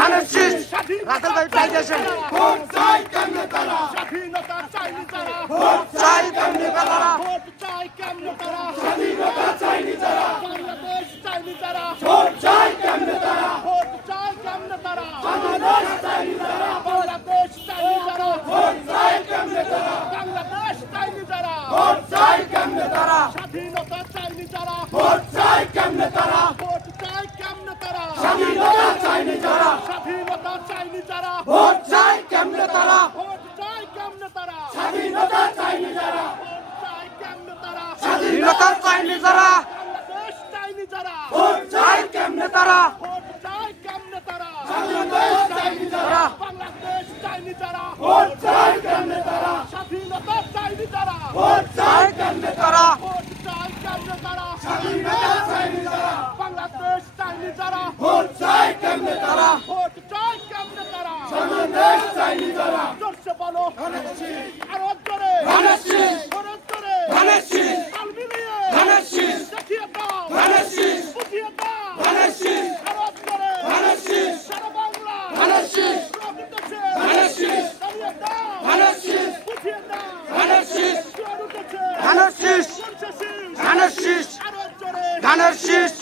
ধানের শীষ রাসেল ভাই চাই দেশেন ভোট চাই কেমনে তারা স্বাধীনতা চাইনি তারা ভোট চাই কেমনে তারা ভোট চাই কেমনে তারা স্বাধীনতা চাইনি তারা বাংলাদেশ চাইনি তারা ভোট চাই কেমনে তারা ভোট চাই কেমনে তারা বাংলাদেশ চাইনি তারা বাংলাদেশ চাইনি তারা ভোট চাই কেমনে তারা বাংলাদেশ চাইনি তারা ভোট চাই কেমনে তারা স্বাধীনতা চাইনি তারা ভোট চাই কেমনে তারা ভোট চাই কেমনে তারা স্বাধীনতা চাইনি তারা স্বাধীনতা চাইনি তারা ভোট চাই কেমনে তারা ভোট চাই কেমনে তারা স্বাধীনতা চাইনি তারা ভোট চাই কেমনে তারা স্বাধীনতা চাইনি যারা বাংলাদেশ চাইনি তারা ভোট চাই কেমনে তারা ভোট চাই কেমনে তারা বাংলাদেশ চাইনি তারা বাংলাদেশ চাইনি তারা ভোট চাই কেমনে তারা স্বাধীনতা চাইনি তারা ভোট চাই কেমনে তারা ভোট চাই কেমনে তারা স্বাধীনতা চাইনি তারা বাংলাদেশ চাইনি তারা ভোট চাই কেমনে তারা ভোট চাই কেমনে তারা বাংলাদেশ চাইনি তারা জোরসে বলো আরো জোরে ধানের শীষ আরো জোরে ধানের শীষ তাল মিলিয়ে ধানের শীষ দেখিয়ে দাও ধানের শীষ বুঝিয়ে দাও ধানের শীষ আরো জোরে ধানের শীষ সারা বাংলা ধানের শীষ উঠেছে ধানের শীষ দাঁড়িয়ে দাও ধানের শীষ বুঝিয়ে দাও ধানের শীষ উঠেছে ধানের শীষ উঠছে শীষ ধানের শীষ আরো জোরে ধানের শীষ